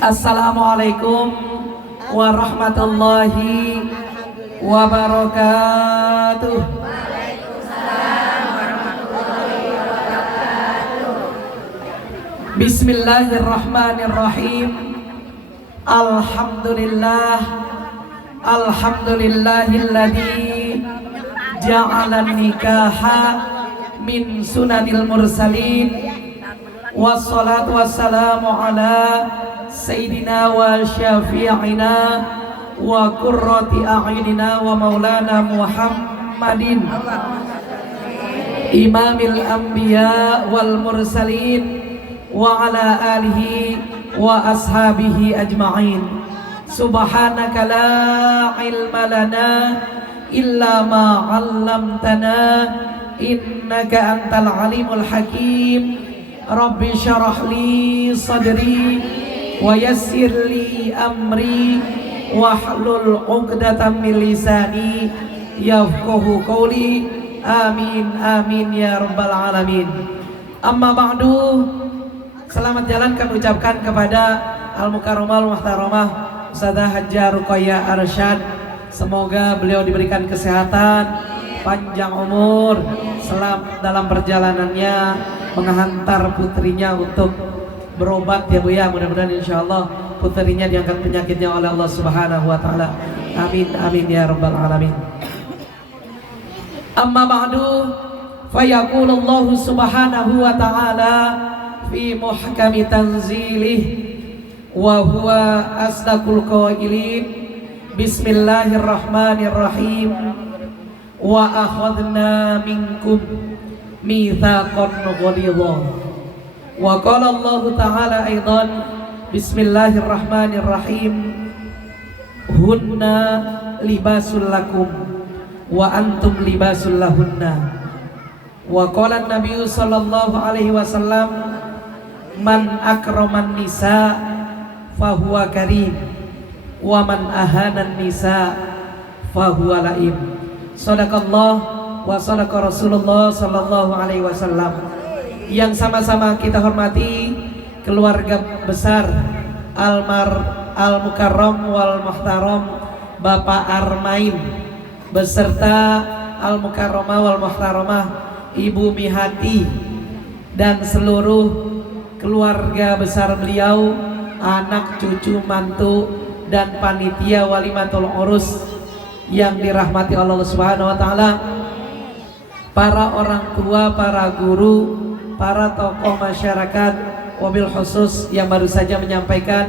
Assalamualaikum warahmatullahi wabarakatuh. Bismillahirrahmanirrahim. Alhamdulillahilladzi ja'ala nikaha min sunanil mursalin. Wassalatu wassalamu ala sayyidina wa syafi'ina wa qurrati a'yunina wa maulana Muhammadin imamil anbiya wal mursalin wa ala alihi wa ashabihi ajma'in. Subhanaka la ilma lana illa ma 'allamtana innaka antal alimul hakim. Rabbi syarah li sadri wa yassir li amri wahlul 'uqdatam min lisani yafqahu qawli. Amin amin ya rabbal alamin. Amma ba'du. Selamat jalan kami ucapkan kepada Al-Mukarramah Al-Muhtaramah Ustadzah Hajjah Ruqayyah Arsyad. Semoga beliau diberikan kesehatan, panjang umur, selamat dalam perjalanannya menghantar putrinya untuk berobat ya Bu ya. Mudah-mudahan insyaallah putrinya diangkat penyakitnya oleh Allah Subhanahu wa taala. Amin amin ya rabbal alamin. Amma ba'du, fayaqulullahu subhanahu wa ta'ala fi muhkami tanzilih wa huwa asdaqul qailin. Bismillahirrahmanirrahim. Wa akhadna minkum mitsaqan ghalidha. Wa qala Allah ta'ala aidan bismillahirrahmanirrahim. Hunna libasul lakum wa antum libasul lahunna. Wa qala an-nabiy sallallahu alaihi wasallam man akraman nisa fahuwa karim wa man ahanan nisa fahuwa laim. Shadaqallah wa shadaqa Rasulullah sallallahu alaihi wasallam. Yang sama-sama kita hormati keluarga besar Al-Mukarram wal Muhtaram Bapak Armain beserta Al-Mukarramah wal Muhtaramah Ibu Mihati dan seluruh keluarga besar beliau, anak, cucu, mantu dan panitia walimatul urus yang dirahmati Allah Subhanahu wa taala, para orang tua, para guru, para tokoh masyarakat, wabil khusus yang baru saja menyampaikan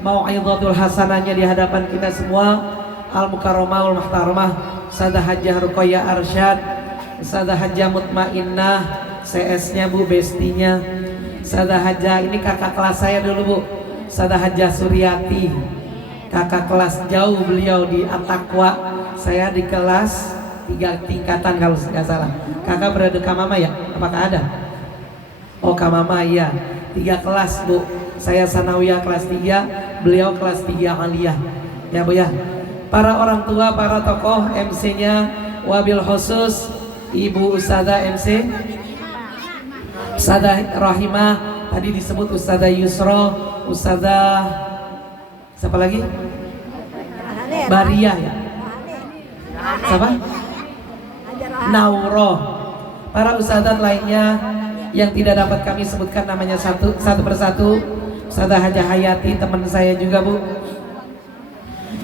mau'izatul hasanahnya di hadapan kita semua, Al-Mukarramah wal Muhtaramah Ustadzah Hajjah Ruqayyah Arsyad, Ustadzah Hajjah Mutmainnah, CS-nya Bu, bestinya Ustadzah Hajjah, ini kakak kelas saya dulu Bu, Ustadzah Hajjah Suryati, kakak kelas jauh beliau di At-Taqwa, saya di kelas 3 tingkatan kalau nggak salah. Kakak berada Kak Mama ya? Apakah ada? Oh Kak Mama iya, 3 kelas Bu, saya sanawiyah kelas 3, beliau kelas 3 aliyah ya Bu ya. Para orang tua, para tokoh, MC-nya wabil khusus Ibu Ustadzah MC Ustadzah Rahimah, tadi disebut Ustadzah Yusro, Ustadzah siapa lagi? Bariyah ya? Siapa? Nauro. Para ustadzah lainnya yang tidak dapat kami sebutkan namanya satu persatu. Ustadzah Hajjah Hayati, teman saya juga Bu.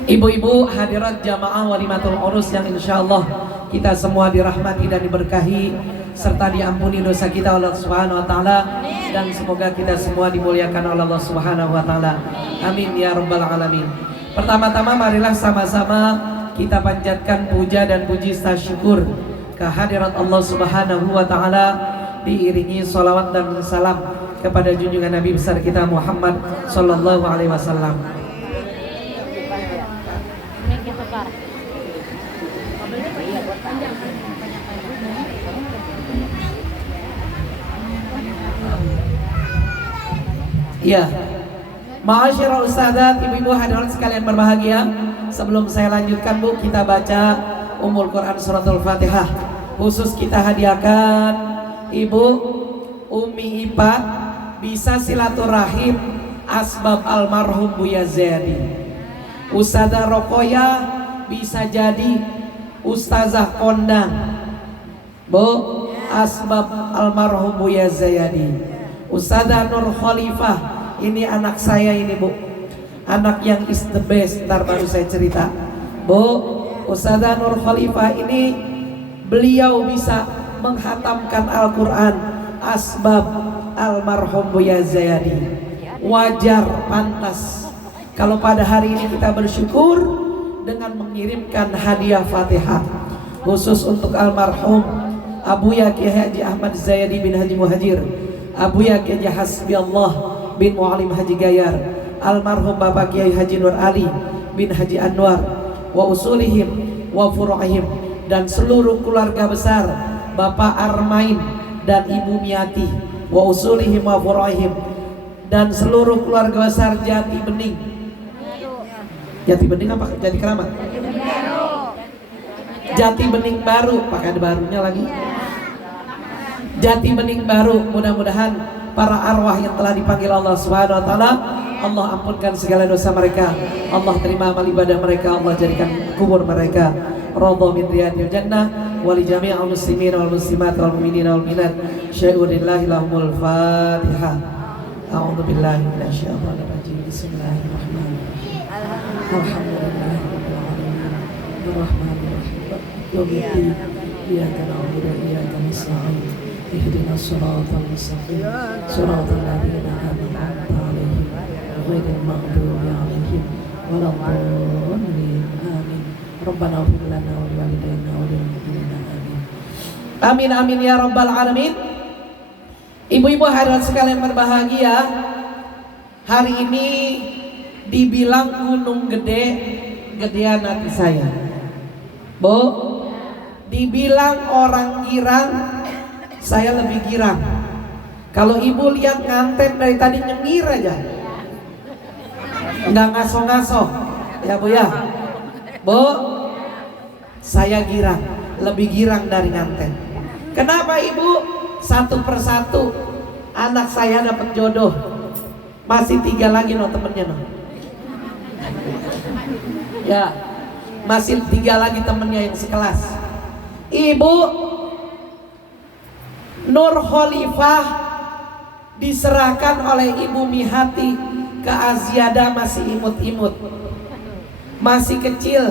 Ibu-ibu hadirat jamaah walimatul urus yang insyaallah kita semua dirahmati dan diberkahi serta diampuni dosa kita oleh Allah Subhanahu wa taala, dan semoga kita semua dimuliakan oleh Allah Subhanahu wa taala. Amin ya rabbal alamin. Pertama-tama marilah sama-sama kita panjatkan puja dan puji syukur kehadirat Allah Subhanahu wa taala, diiringi salawat dan salam kepada junjungan Nabi besar kita Muhammad sallallahu alaihi wasallam. Ya, ma'asyiral ustadzat, ibu-ibu hadirat sekalian berbahagia, sebelum saya lanjutkan Bu, kita baca Ummul Quran suratul Fatihah. Khusus kita hadiahkan Ibu Umi Ipa bisa silaturahim asbab almarhum Buya Zayadi. Ustazah Rokoya bisa jadi ustazah kondang, Bu, asbab almarhum Buya Zayadi. Ustazah Nur Khalifah, ini anak saya ini, Bu, anak yang is the best, ntar baru saya cerita, Bu. Ustazah Nur Khalifah ini beliau bisa menghatamkan Al-Quran asbab almarhum Buya Zayadi. Wajar, pantas kalau pada hari ini kita bersyukur dengan mengirimkan hadiah Fatihah khusus untuk almarhum Abuya Kiai Haji Ahmad Zayadi bin Haji Muhajir, Abuya Kiai Hasbi Allah bin Mu'alim Haji Gayar, almarhum Bapak Kiai Haji Nur Ali bin Haji Anwar, wa usulihim wa furu'ihim, dan seluruh keluarga besar Bapak Armain dan Ibu Miati, wa usulihim wa furu'ihim, dan seluruh keluarga besar Jati Bening. Jati Bening apa? Jati Keramat? Jati Bening Baru, pakai ada barunya lagi. Jati Bening Baru, mudah-mudahan para arwah yang telah dipanggil Allah Subhanahu wa taala, Allah ampunkan segala dosa mereka, Allah terima amal ibadah mereka, Allah jadikan kubur mereka radha min riyadil jannah, wa li jami'il muslimin wal muslimat wal mu'minin wal mu'minat. Syai'ulillahi lahumul Fatihah. A'udzu billahi minasyaitonir rajim. Bismillahirrahmanirrahim. Alhamdulillahirabbil alamin. Arrahmanir rahim. Yaumiddin. Iyyaka na'budu wa iyyaka nasta'in. Ihdinas siratal mustaqim. Siratal ladzina an'amta 'alaihim ghairil maghdubi 'alaihim waladdallin. Amin. Rabbana ighfir lana wa liwalidayna wa lil mu'minina amin. Amin amin ya rabbal alamin. Ibu-ibu hadirat sekalian berbahagia, hari ini dibilang gunung gede, gedean hati saya, Bu. Dibilang orang girang, saya lebih girang. Kalau ibu lihat nganten dari tadi nyengir aja, nggak ngaso-ngaso, ya Bu ya. Bu, saya girang, lebih girang dari nganten. Kenapa ibu? Satu persatu anak saya dapat jodoh, masih 3 lagi no temennya no. Ya, masih 3 lagi temennya yang sekelas. Ibu Nur Khalifah diserahkan oleh Ibu Mihati ke Aziada, masih imut-imut, masih kecil.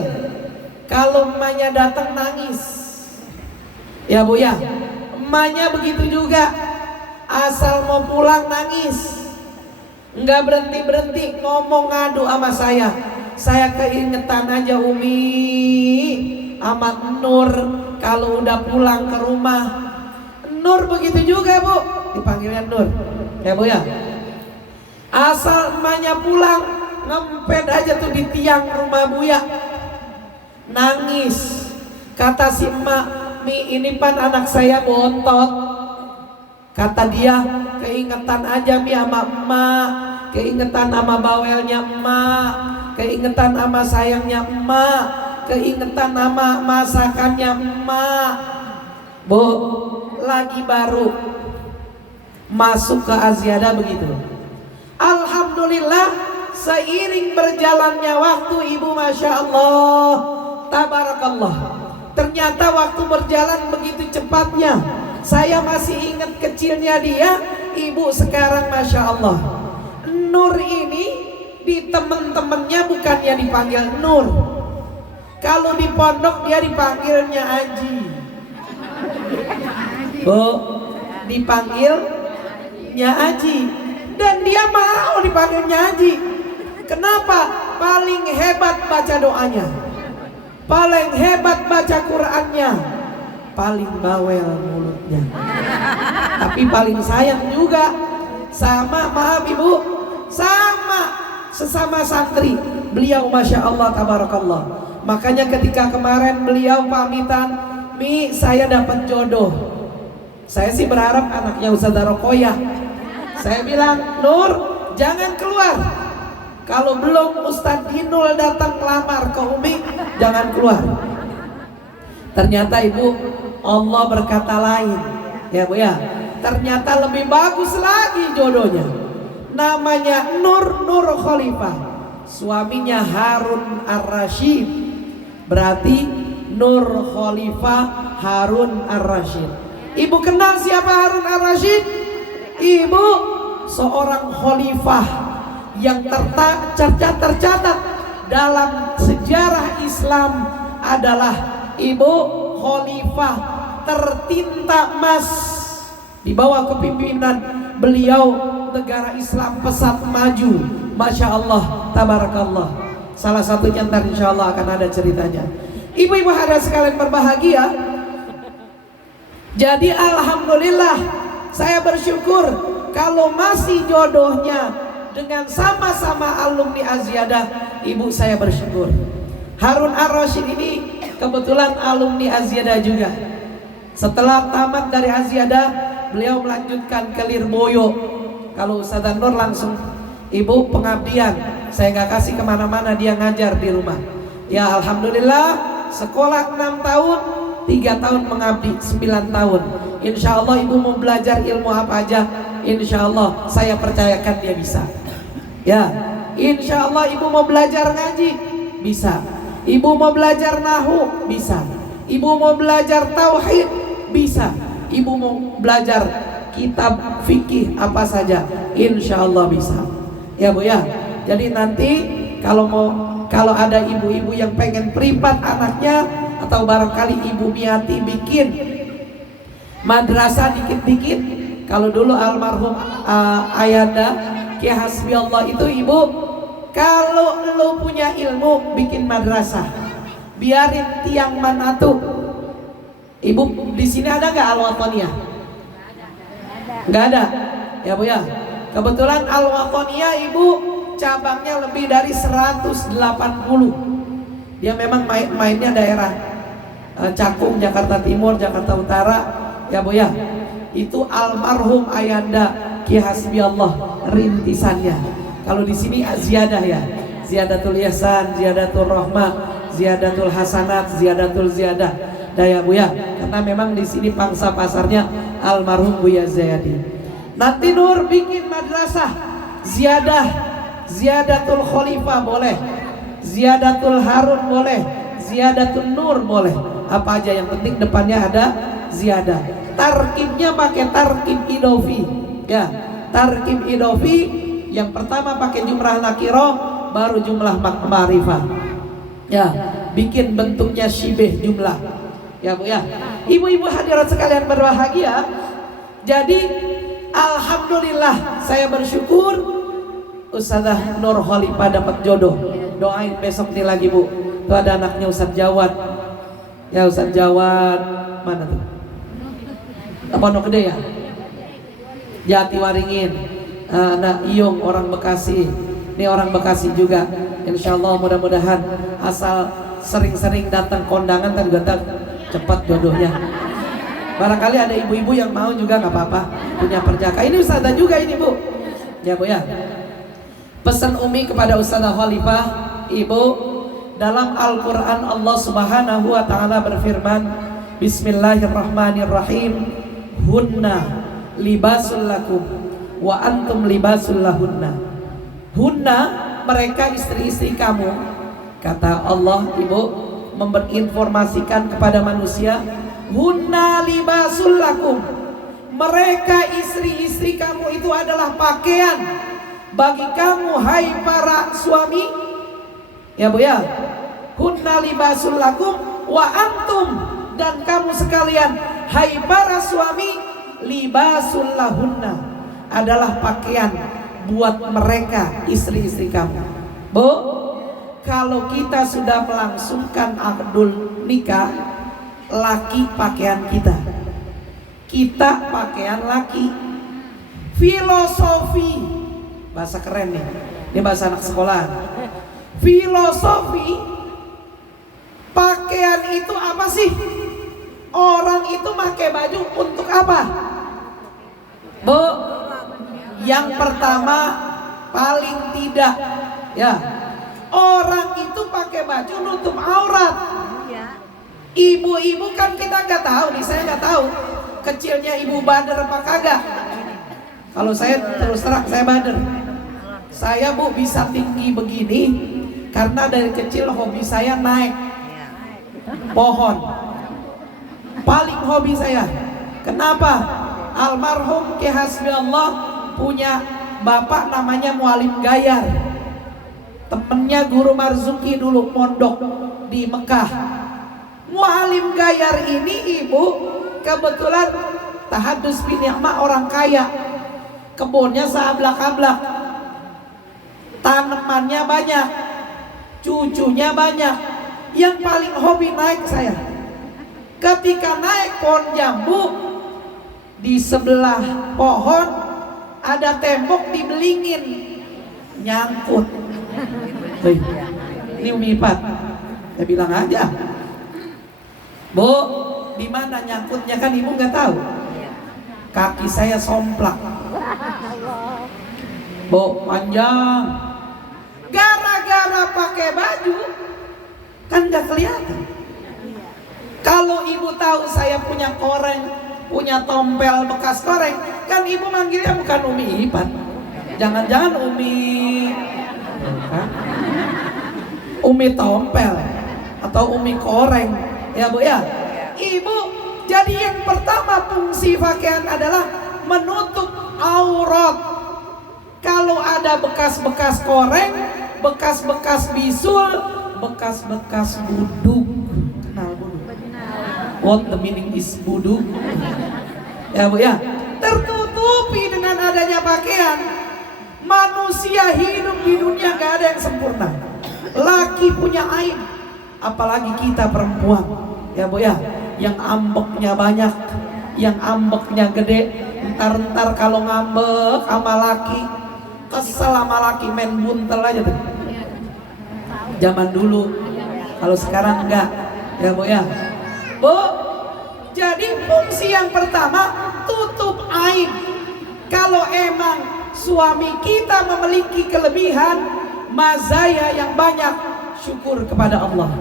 Kalau emaknya datang nangis, ya Bu ya. Emaknya begitu juga, asal mau pulang nangis, nggak berhenti-berhenti ngomong ngadu sama saya. Saya keingetan aja Umi sama Nur kalau udah pulang ke rumah. Nur begitu juga Bu, dipanggilnya Nur, ya Bu ya. Asal emaknya pulang ngempet aja tuh di tiang rumah Buya, nangis. Kata si emak, Mi, ini pan anak saya bontot. Kata dia, keingetan aja Mi sama emak, keingetan sama bawelnya emak, keingetan sama sayangnya emak, keingetan sama masakannya emak. Bu, lagi baru masuk ke Aziada begitu. Alhamdulillah, seiring berjalannya waktu Ibu, Masya Allah, tabarakallah, ternyata waktu berjalan begitu cepatnya. Saya masih ingat kecilnya dia, Ibu sekarang Masya Allah. Nur ini di temen-temennya bukannya dipanggil Nur, kalau di pondok dia dipanggilnya Aji. Bu, dipanggilnya Aji, dan dia mau dipanggilnya Aji. Kenapa? Paling hebat baca doanya, paling hebat baca Qurannya, paling bawel mulutnya, tapi paling sayang juga sama, maaf Ibu, sama sesama santri beliau, Masya Allah tabarakallah. Makanya ketika kemarin beliau pamitan, Mi, saya dapat jodoh, saya sih berharap anaknya Ustazah Rokoya. Saya bilang, Nur, jangan keluar. Kalau belum Ustadz Dinul datang lamar ke Umi, jangan keluar. Ternyata Ibu, Allah berkata lain, ya Bu ya. ternyata lebih bagus lagi jodohnya. Namanya Nur Khalifah, suaminya Harun Ar-Rasyid. Berarti Nur Khalifah Harun Ar-Rasyid. Ibu kenal siapa Harun Ar-Rasyid? Ibu seorang khalifah yang tercatat dalam sejarah Islam adalah ibu khalifah tertinta emas. Di bawah kepemimpinan beliau negara Islam pesat maju. Masya Allah, tabarakallah. Salah satunya ntar insya Allah akan ada ceritanya. Ibu-ibu hadirin sekalian berbahagia. Jadi alhamdulillah, saya bersyukur kalau masih jodohnya dengan sama-sama alumni Aziyadah. Ibu saya bersyukur. Harun Ar-Rasyid ini kebetulan alumni Aziyadah juga. Setelah tamat dari Aziyadah, beliau melanjutkan ke Lirboyo. Kalau Ustaz Nur langsung, ibu pengabdian, saya nggak kasih kemana-mana, dia ngajar di rumah. Ya alhamdulillah, sekolah 6 tahun, 3 tahun mengabdi, 9 tahun. Insya Allah ibu mau belajar ilmu apa aja, insya Allah saya percayakan dia bisa. Ya, insya Allah ibu mau belajar ngaji, bisa. Ibu mau belajar nahu, bisa. Ibu mau belajar tauhid, bisa. Ibu mau belajar kitab fikih apa saja, insya Allah bisa. Ya Bu ya. Jadi nanti kalau ada ibu-ibu yang pengen privat anaknya, atau barangkali Ibu Miati bikin madrasah dikit-dikit. Kalau dulu almarhum Ayanda Ki Hasbi Allah itu, ibu kalau lo punya ilmu bikin madrasah, biarin tiang manatu. Ibu di sini ada nggak Al-Watoniyah? Nggak ada, ya Bu ya. Kebetulan Al-Watoniyah ibu cabangnya lebih dari 180. Dia memang mainnya daerah Cakung, Jakarta Timur, Jakarta Utara, ya Bu ya. Itu almarhum Ayanda Ki Hasbi Allah rintisannya. Kalau di sini ziyadah ya, ziyadatul ihsan, ziyadatul rahmah, ziyadatul hasanat, ziyadatul ziyadah. Ya Bu ya, karena memang di sini pangsa pasarnya almarhum Buya Zayadi. Nanti Nur bikin madrasah ziyadah, ziyadatul khalifah boleh, ziyadatul Harun boleh, ziyadatul Nur boleh. Apa aja yang penting depannya ada ziyadah. Tarkibnya pakai tarkib idofi. Ya, tarkib idofi yang pertama pakai jumlah nakiro, baru jumlah ma'rifah. Ya, bikin bentuknya syibeh jumlah. Ya Bu ya. Ibu-ibu hadirat sekalian berbahagia. Jadi alhamdulillah saya bersyukur Ustazah Nur Khalifah dapat jodoh. Doain besok nih lagi Bu. Tuh ada anaknya Ustaz Jawad. Ya Ustaz Jawad mana tuh? Pondok Gede ya? Jati Waringin. Anak Iyung orang Bekasi. Ini orang Bekasi juga. Insya Allah mudah-mudahan asal sering-sering datang kondangan kan juga cepat jodohnya. Barangkali ada ibu-ibu yang mau juga nggak apa-apa, punya perjaka. Ini Ustazah juga ini Bu. Ya Bu ya. Pesan Umi kepada Ustazah Khalifah, Ibu, dalam Al-Quran Allah Subhanahu wa Ta'ala berfirman, Bismillahirrahmanirrahim, hunna libasul lakum wa antum libasul lahunna. Hunna, mereka istri-istri kamu, kata Allah, Ibu memberinformasikan kepada manusia, hunna libasul lakum, mereka istri-istri kamu itu adalah pakaian bagi kamu, hai para suami. Ya Bu ya. Hunna libasul lakum wa antum, dan kamu sekalian, hai para suami, libasul lahunna, adalah pakaian buat mereka istri-istri kamu. Bu, kalau kita sudah melangsungkan akdul nikah, laki pakaian kita, kita pakaian laki. Filosofi, bahasa keren nih, ini bahasa anak sekolah. Filosofi pakaian itu apa sih? Orang itu pakai baju untuk apa? Bu, yang pertama paling tidak ya, orang itu pakai baju nutup aurat. Ibu-ibu kan kita nggak tahu nih, saya nggak tahu. kecilnya ibu bader apa kagak? Kalau saya terus terang saya bader. Saya Bu bisa tinggi begini karena dari kecil hobi saya naik pohon. Paling hobi saya. Kenapa? Almarhum Ki Hasbi Allah punya bapak namanya Mualim Gayar. Temennya Guru Marzuki dulu mondok di Mekah. Mualim Gayar ini ibu kebetulan tahadus bin ni'mah orang kaya. Kebunnya seablak-ablak. Tanamannya banyak, cucunya banyak. Yang paling hobi naik saya. Ketika naik pohon jambu, di sebelah pohon ada tembok dibelingin, nyangkut. Hei, ini Umi Ipat, saya bilang aja, Bu, di mana nyangkutnya kan ibu nggak tahu. Kaki saya somplak, Bu, panjang. Gara-gara pakai baju kan nggak kelihatan. Kalau ibu tahu saya punya koreng, punya tompel bekas koreng, kan ibu manggilnya bukan Umi Ipat. Jangan-jangan Umi tompel atau Umi koreng, ya Bu ya. Ibu, jadi yang pertama fungsi pakaian adalah menutup aurat. Kalau ada bekas-bekas koreng, bekas-bekas bisul, bekas-bekas buduk. Kenal buduk? What the meaning is buduk? Ya Bu ya, tertutupi dengan adanya pakaian. Manusia hidup di dunia gak ada yang sempurna. Laki punya aib, apalagi kita perempuan. Ya Bu ya, yang ambeknya banyak, yang ambeknya gede. Ntar kalau ngambek sama laki, kesel sama laki, main buntel aja tuh. Zaman dulu, kalau sekarang enggak. Ya Bu ya. Bu, jadi fungsi yang pertama tutup aib. Kalau emang suami kita memiliki kelebihan mazaya yang banyak, syukur kepada Allah.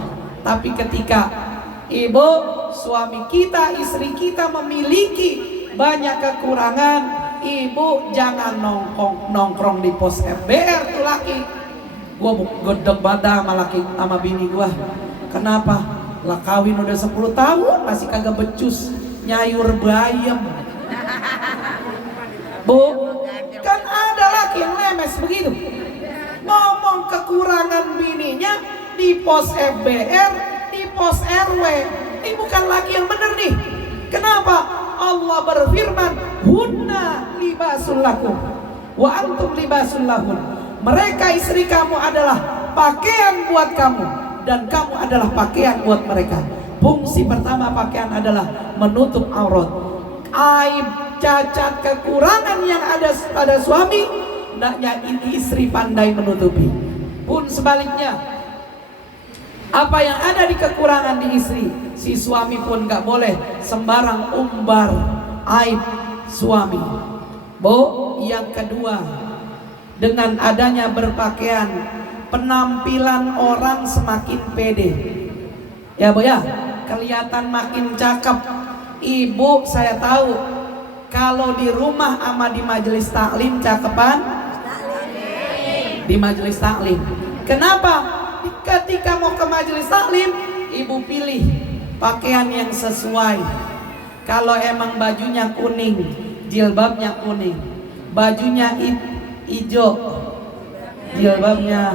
Tapi ketika ibu, suami kita, istri kita memiliki banyak kekurangan, ibu jangan nongkrong di pos FBR tuh laki. Gua godok bada sama laki sama bini gua. Kenapa? Lah kawin udah 10 tahun masih kagak becus, nyayur bayam. Bu, kan ada laki yang lemes begitu. Ngomong kekurangan bininya di pos FBR, di pos RW. Ini bukan laki yang bener nih. Kenapa? Allah berfirman, hunna libasul lakum wa antum libasul lahun. Mereka istri kamu adalah pakaian buat kamu dan kamu adalah pakaian buat mereka. Fungsi pertama pakaian adalah menutup aurat. Aib, cacat, kekurangan yang ada pada suami, hendaknya istri pandai menutupi. Pun sebaliknya, apa yang ada di kekurangan di istri, si suami pun gak boleh sembarang umbar aib suami. Bu, yang kedua, dengan adanya berpakaian, penampilan orang semakin pede. Ya Bu ya, kelihatan makin cakep. Ibu saya tahu, kalau di rumah sama di majelis taklim cakepan? Di majelis taklim. Kenapa? Ketika mau ke majelis taklim, ibu pilih pakaian yang sesuai. Kalau emang bajunya kuning, jilbabnya kuning, bajunya hijau, jilbabnya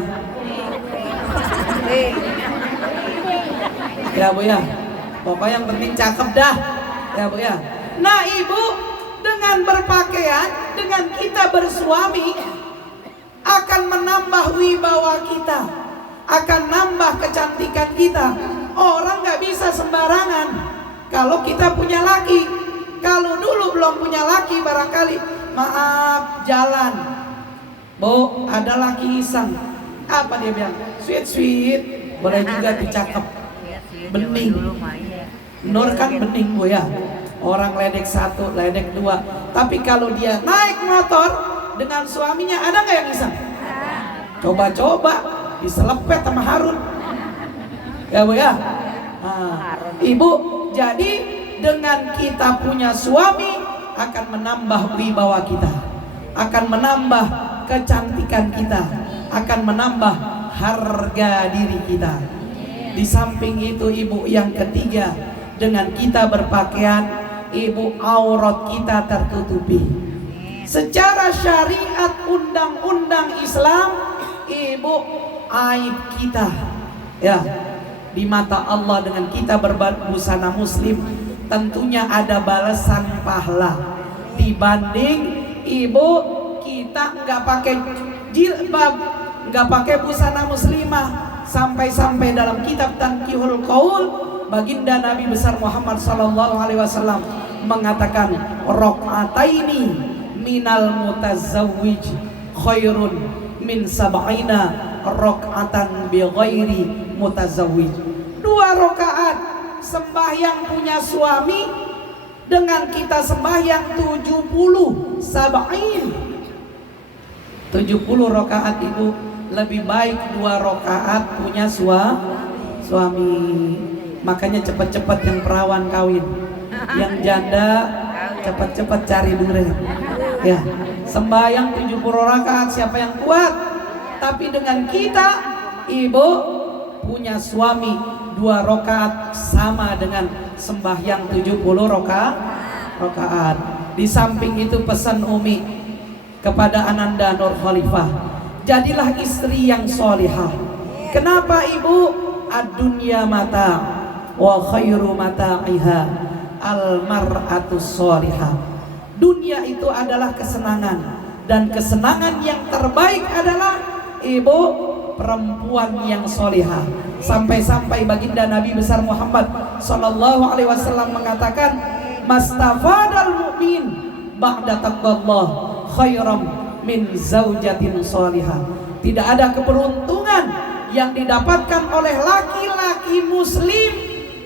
ya Bu ya, pokoknya yang penting cakep dah. Ya Bu ya. Nah ibu, dengan berpakaian, dengan kita bersuami, akan menambah wibawa kita, akan nambah kecantikan kita. Orang gak bisa sembarangan kalau kita punya laki. Kalau dulu belum punya laki, barangkali maaf jalan, Bu, ada laki iseng, apa dia bilang? Sweet, boleh juga dicakep. Bening, Nur kan bening Bu ya. Orang ledek 1, ledek 2. Tapi kalau dia naik motor dengan suaminya, ada nggak yang iseng? Coba-coba diselepet sama Harun. Ya Bu ya. Nah, ibu, jadi dengan kita punya suami akan menambah wibawa kita, akan menambah kecantikan kita, akan menambah harga diri kita. Di samping itu ibu, yang ketiga, dengan kita berpakaian, ibu, aurat kita tertutupi. Secara syariat undang-undang Islam, ibu, aib kita ya di mata Allah dengan kita berbusana muslim tentunya ada balasan pahala dibanding ibu kita nggak pakai jilbab, nggak pakai busana muslimah. Sampai-sampai dalam kitab Tanqihul Qaul, baginda Nabi besar Muhammad sallallahu alaihi wasallam mengatakan, raq'ataini minal mutazawwij khairun min sab'ina raq'atan bi ghairi mutazawwij. 2 rakaat sembahyang punya suami dengan kita sembahyang 70 rakaat ibu, lebih baik 2 rakaat punya suami. Makanya cepat-cepat yang perawan kawin, yang janda cepat-cepat cari duren ya. Sembahyang 70 rakaat siapa yang kuat? Tapi dengan kita ibu punya suami 2 rakaat sama dengan sembahyang 70 rakaat. Di samping itu pesan Umi kepada Ananda Nur Khalifah, jadilah istri yang solihah. Kenapa ibu? Ad-dunya mata wa khairu mata'iha al-mar'atu solihah. Dunia itu adalah kesenangan, dan kesenangan yang terbaik adalah ibu perempuan yang solihah. Sampai-sampai baginda Nabi besar Muhammad sallallahu alaihi wasallam mengatakan, mastafadal mu'min ba'da taqwallah khairam min zaujatin solihah. Tidak ada keberuntungan yang didapatkan oleh laki-laki muslim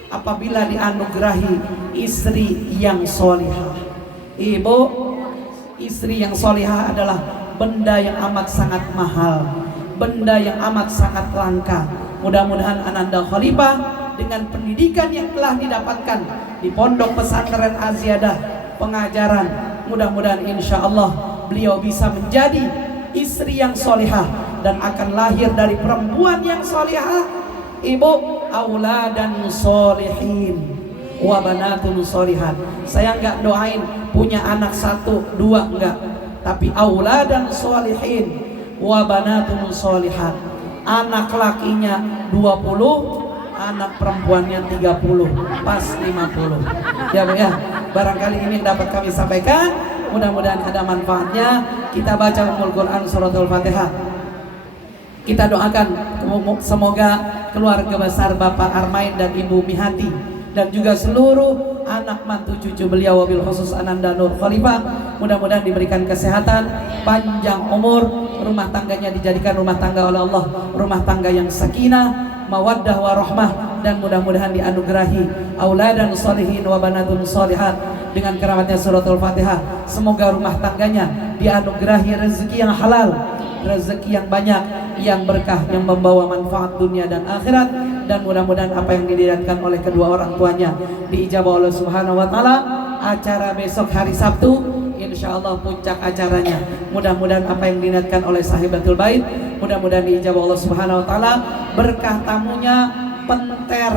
apabila dianugerahi istri yang solihah. Ibu, istri yang solihah adalah benda yang amat sangat mahal, benda yang amat sangat langka. Mudah-mudahan Ananda Khalifah dengan pendidikan yang telah didapatkan di Pondok Pesantren Aziyadah pengajaran, mudah-mudahan insya Allah beliau bisa menjadi istri yang solihah dan akan lahir dari perempuan yang solihah. Ibu, auladan solihin wa banatun solihat. Saya enggak doain punya anak 1, 2 enggak, tapi auladan solihin wa banatun solihat. Anak lakinya 20, anak perempuannya 30, pas 50. Ya Bu ya, barangkali ini dapat kami sampaikan, mudah-mudahan ada manfaatnya. Kita baca Ummul Quran suratul Fatihah. Kita doakan semoga keluarga besar Bapak Armain dan Ibu Mihati dan juga seluruh anak mantu cucu beliau, wabil khusus Ananda Nur Khalifah, mudah-mudahan diberikan kesehatan, panjang umur, rumah tangganya dijadikan rumah tangga oleh Allah rumah tangga yang sakinah, mawaddah warahmah, dan mudah-mudahan dianugerahi auladan sholihin wa banatun sholihat dengan keramatnya suratul Fatihah. Semoga rumah tangganya dianugerahi rezeki yang halal, rezeki yang banyak, yang berkah, yang membawa manfaat dunia dan akhirat, dan mudah-mudahan apa yang diniatkan oleh kedua orang tuanya diijabah oleh Subhanahu wa taala. Acara besok hari Sabtu insyaallah puncak acaranya, mudah-mudahan apa yang diniatkan oleh sahibatul bait mudah-mudahan diijabah Allah Subhanahu wa taala. Berkah tamunya, penter,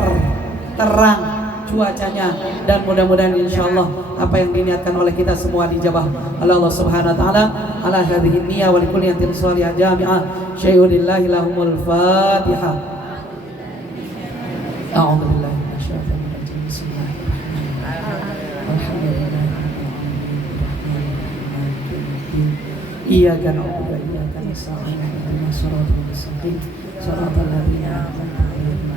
terang cuacanya, dan mudah-mudahan insyaallah apa yang diniatkan oleh kita semua dijabah oleh Allah Subhanahu wa taala. Ala hadhihi niyya wa likulli yatin shalihah jami'ah syai'ulillahi lahumul fatihah. A'udzu billahi minasyaitonir rajim. Bismillahirrahmanirrahim. Alhamdulillah. Iyyaka na'budu wa iyyaka nasta'in. Ihdinas siratal mustaqim. Shiratal ladzina an'amta 'alaihim.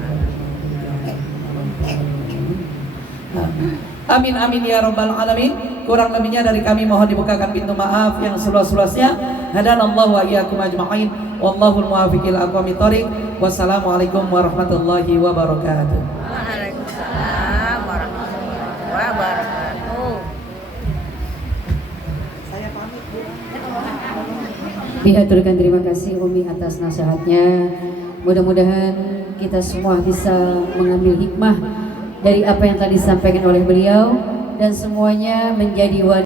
Amin amin ya rabbal alamin. Kurang lebihnya dari kami mohon dibukakan pintu maaf yang seluas-luasnya. Hadanallahu wa iyyakum ajma'in. Wallahul muwaffiq ila aqwamit thoriq. Wassalamualaikum warahmatullahi wabarakatuh. Waalaikumsalam warahmatullahi wabarakatuh. Saya pamit Bu. Dihaturkan terima kasih Umi atas nasihatnya. Mudah-mudahan kita semua bisa mengambil hikmah dari apa yang tadi disampaikan oleh beliau dan semuanya menjadi